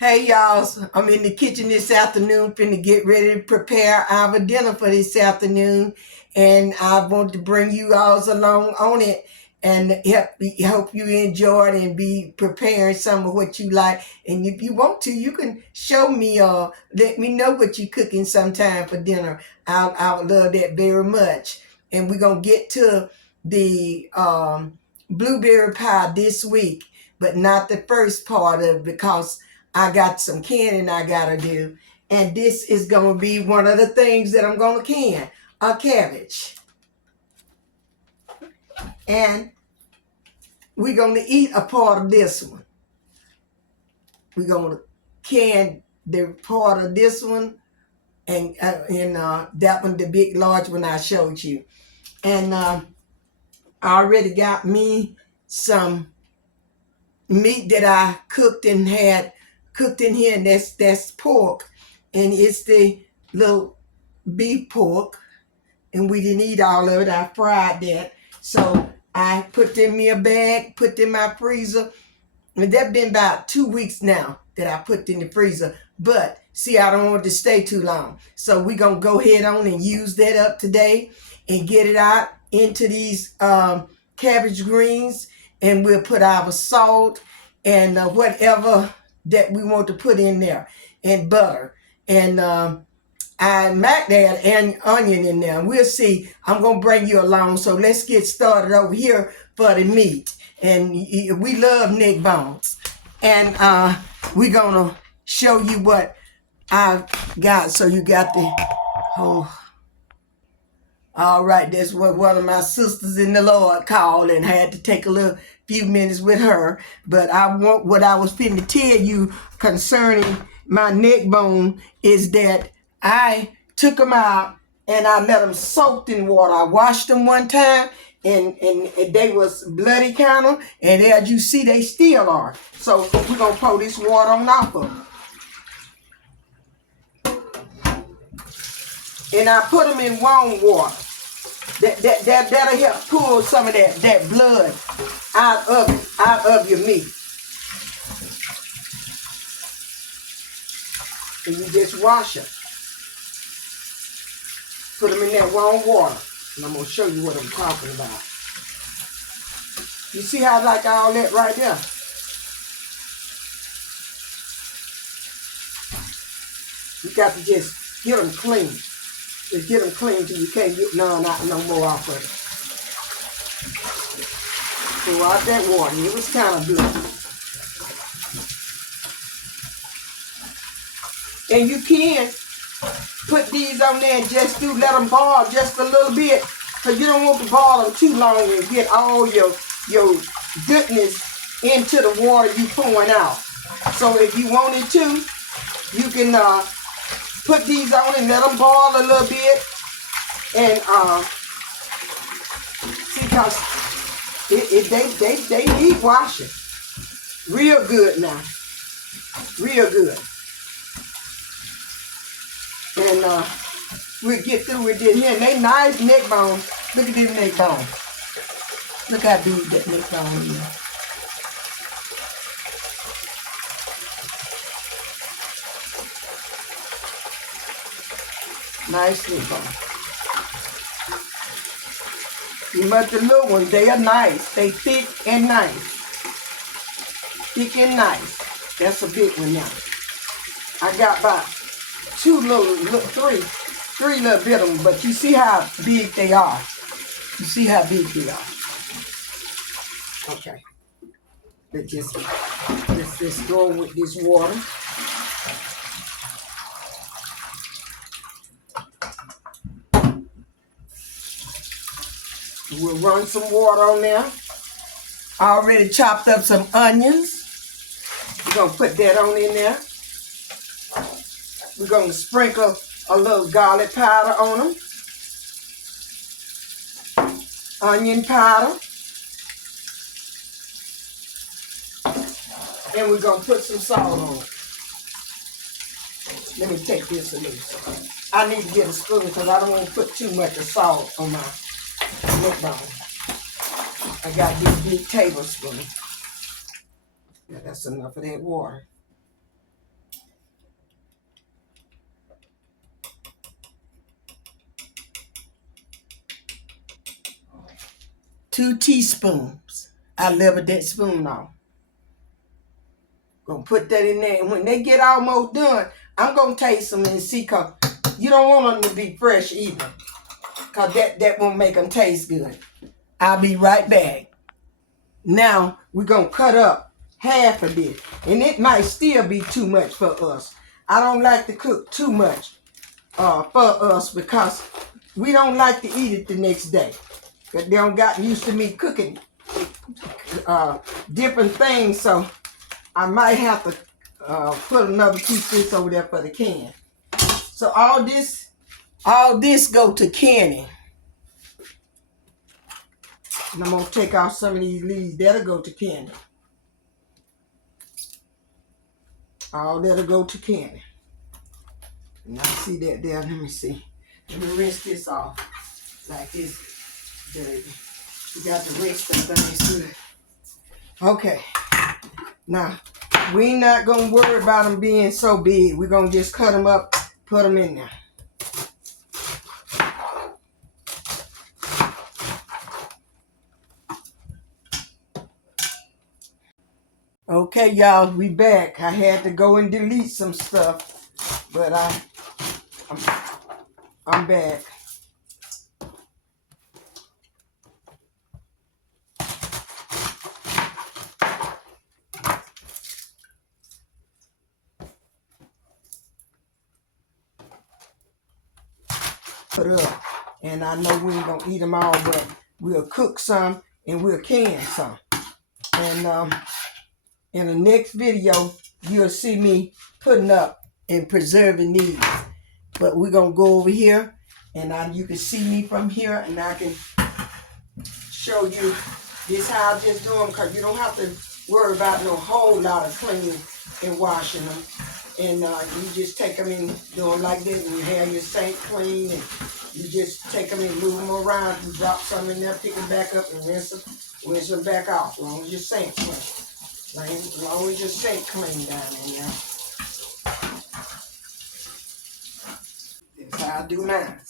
Hey y'all, I'm in the kitchen this afternoon finna get ready to prepare our dinner for this afternoon, and I want to bring you all along on it and hope you enjoy it and be preparing some of what you like. And if you want to, you can show me or let me know what you're cooking sometime for dinner. I would love that very much. And we're gonna get to the blueberry pie this week, but not the first part of it because I got some canning I gotta do. And this is gonna be one of the things that I'm gonna can, a cabbage. And we're gonna eat a part of this one. We're gonna can the part of this one and that one, the big large one I showed you. And I already got me some meat that I cooked and had cooked in here, and that's pork, and it's the little beef pork, and we didn't eat all of it. I fried that, so I put in me a bag, put in my freezer, and that's been about 2 weeks now that I put in the freezer. But see, I don't want it to stay too long, so we're gonna go ahead on and use that up today and get it out into these cabbage greens, and we'll put our salt and whatever that we want to put in there, and butter, and I might add an onion in there. We'll see. I'm going to bring you along. So let's get started over here for the meat. And we love neck bones. And we're going to show you what I've got. So you got the, oh, all right. That's what one of my sisters in the Lord called, and had to take a little few minutes with her. But I want what I was finna tell you concerning my neck bone is that I took them out and I let them soak in water. I washed them one time, and they was bloody kind of, and as you see, they still are. So we're going to pour this water on off of them. And I put them in warm water. That'll help pull some of that blood out of your meat. And you just wash them. Put them in that warm water. And I'm going to show you what I'm talking about. You see how I like all that right there? You got to just get them clean. Just get them clean till you can't get none out no more off of it. Pour out that water. It was kind of bloody. And you can put these on there and just let them boil just a little bit, because you don't want to boil them too long and get all your goodness into the water you pouring out. So if you wanted to, you can put these on and let them boil a little bit, and see, because they need washing real good now, real good. And we'll get through with this here. And they nice neck bones. Look at this neck bone. Look how big that neck bone is. Nice neck bone. But the little ones, they are nice. They thick and nice. Thick and nice. That's a big one now. I got about three little bit of them, but you see how big they are. You see how big they are. Okay. Let's just go with this water. We'll run some water on there. I already chopped up some onions. We're going to put that on in there. We're going to sprinkle a little garlic powder on them. Onion powder. And we're going to put some salt on it. Let me take this a little. I need to get a spoon because I don't want to put too much of salt on my neck bone. I got these big tablespoons. Yeah, that's enough of that water. 2 teaspoons. I leveled that spoon off. Gonna put that in there. And when they get almost done, I'm gonna taste them and see, cause you don't want them to be fresh either. Cause that won't make them taste good. I'll be right back. Now we're gonna cut up half of this. And it might still be too much for us. I don't like to cook too much for us because we don't like to eat it the next day. Cause they don't got used to me cooking different things, so I might have to put another piece of this over there for the can. So all this go to canning. And I'm gonna take off some of these leaves. That'll go to canning. All that'll go to canning. And I see that there. Let me see. Let me rinse this off like this. Dirty. You got to rinse them things good. Okay. Now, we not gonna worry about them being so big. We're gonna just cut them up, put them in there. Okay, y'all, we back. I had to go and delete some stuff, but I'm back. Put up, and I know we ain't gonna eat them all, but we'll cook some and we'll can some. And in the next video, you'll see me putting up and preserving these. But we're gonna go over here, and you can see me from here, and I can show you this how I just do them, because you don't have to worry about no whole lot of cleaning and washing them. And you just take them and do them like this, and you have your sink clean, and you just take them and move them around. You drop some in there, pick them back up, and rinse them back off, as long as your sink clean. As long as your sink clean down in there. That's how I do mine.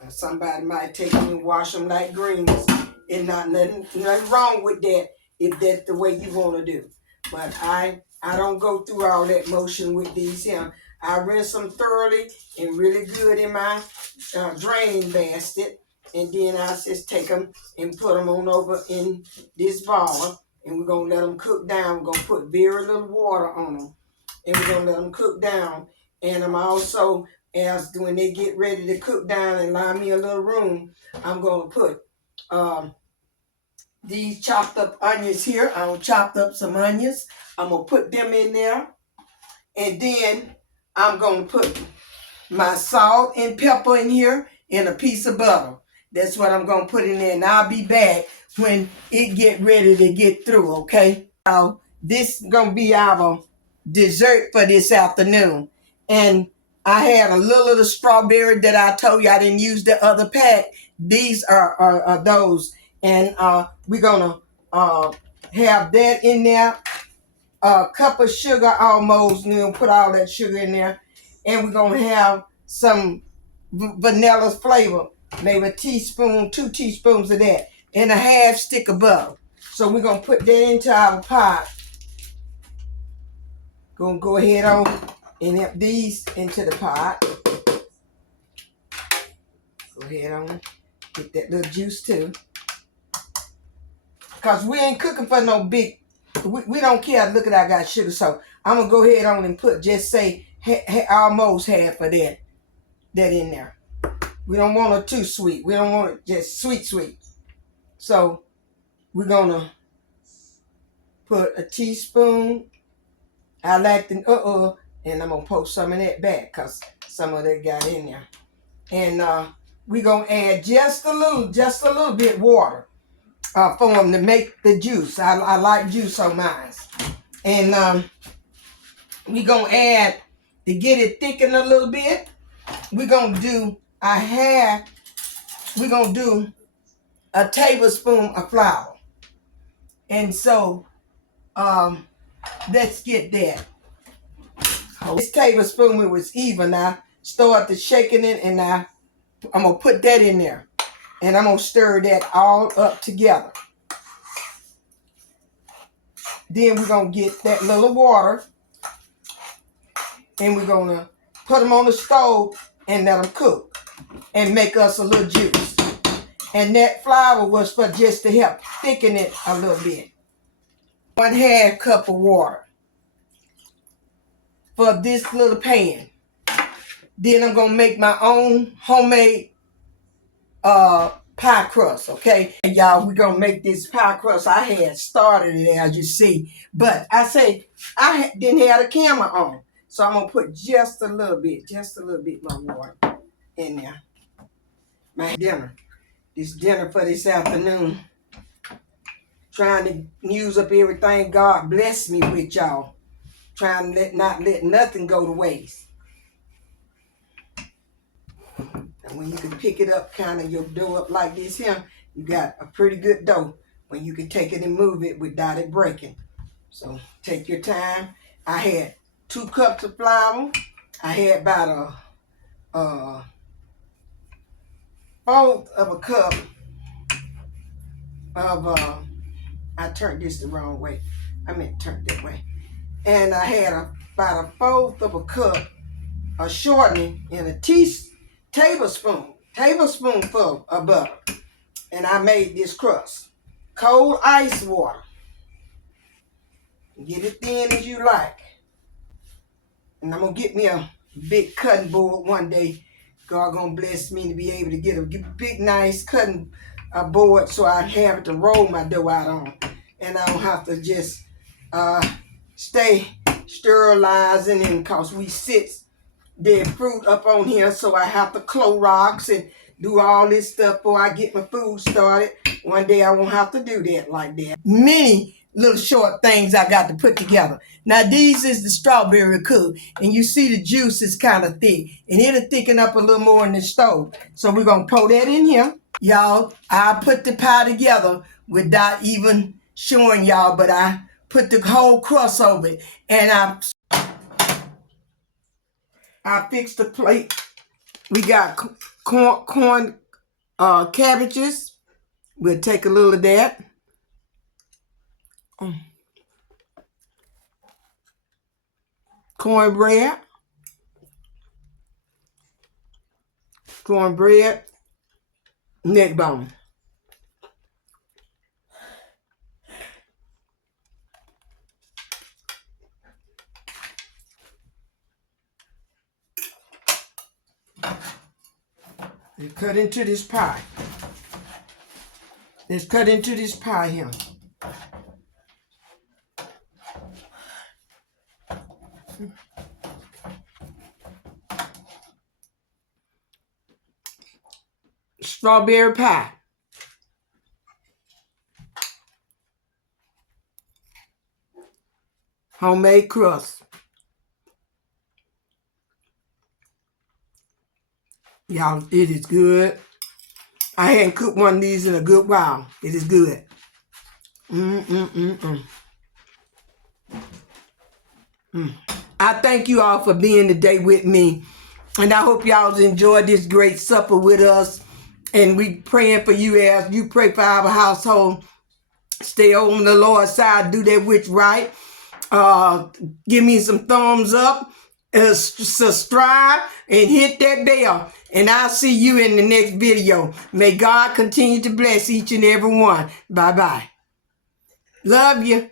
Now, somebody might take them and wash them like greens, and nothing wrong with that if that's the way you want to do. But I don't go through all that motion with these here. I rinse them thoroughly and really good in my draining basket, and then I just take them and put them on over in this bowl. And we're going to let them cook down. We're going to put very little water on them. And we're going to let them cook down. And I'm also, as when they get ready to cook down and allow me a little room, I'm going to put these chopped up onions here. I chopped up some onions. I'm going to put them in there. And then I'm going to put my salt and pepper in here and a piece of butter. That's what I'm going to put in there. And I'll be back when it get ready to get through, okay? Now, this is going to be our dessert for this afternoon. And I had a little of the strawberry that I told you I didn't use the other pack. These are those. And we're going to have that in there. A cup of sugar almost. And we'll put all that sugar in there. And we're going to have some vanilla flavor. Maybe a teaspoon, 2 teaspoons of that. And a half stick of butter. So we're going to put that into our pot. Going to go ahead on and empty these into the pot. Go ahead on. Get that little juice too. Because we ain't cooking for no big, we don't care. Look at I got sugar. So I'm going to go ahead on and put, just say, almost half of that in there. We don't want it too sweet. We don't want it just sweet. So we're going to put a teaspoon. I like the, and I'm going to pour some of that back because some of that got in there. And we're going to add just a little bit water for them to make the juice. I like juice on mine. And we're going to add, to get it thickened a little bit, we're going to do a tablespoon of flour. And so, let's get that. This tablespoon, it was even. I started shaking it, and I'm going to put that in there. And I'm going to stir that all up together. Then we're going to get that little water. And we're going to put them on the stove and let them cook. And make us a little juice. And that flour was for just to help thicken it a little bit. 1/2 cup of water for this little pan. Then I'm going to make my own homemade pie crust, okay? And y'all, we're going to make this pie crust. I had started it, as you see. But I say, I didn't have the camera on. So I'm going to put just a little bit more water in there. My dinner. This dinner for this afternoon. Trying to use up everything God blessed me with, y'all. Trying to not let nothing go to waste. And when you can pick it up, kind of your dough up like this here, you got a pretty good dough when you can take it and move it without it breaking. So take your time. I had 2 cups of flour. I had about a 1/4 of a cup of I turned this the wrong way. I meant turn that way. And I had about a 1/4 of a cup of shortening and a tablespoonful of butter. And I made this crust. Cold ice water. Get it thin as you like. And I'm going to get me a big cutting board one day. God going to bless me to be able to get a big, nice cutting board so I have it to roll my dough out on. And I don't have to just stay sterilizing, and because we sit dead fruit up on here, so I have to Clorox and do all this stuff before I get my food started. One day I won't have to do that like that. Many little short things I got to put together. Now these is the strawberry cook, and you see the juice is kind of thick, and it'll thicken up a little more in the stove. So we're going to pour that in here. Y'all, I put the pie together without even showing y'all, but I put the whole crust over it, and I fixed the plate. We got corn cabbages. We'll take a little of that. Cornbread, neck bone. Let's cut into this pie. Let's cut into this pie here. Strawberry pie. Homemade crust. Y'all, it is good. I hadn't cooked one of these in a good while. It is good. I thank you all for being today with me. And I hope y'all enjoyed this great supper with us. And we praying for you as you pray for our household. Stay on the Lord's side. Do that which right. Give me some thumbs up. Subscribe and hit that bell. And I'll see you in the next video. May God continue to bless each and every one. Bye-bye. Love you.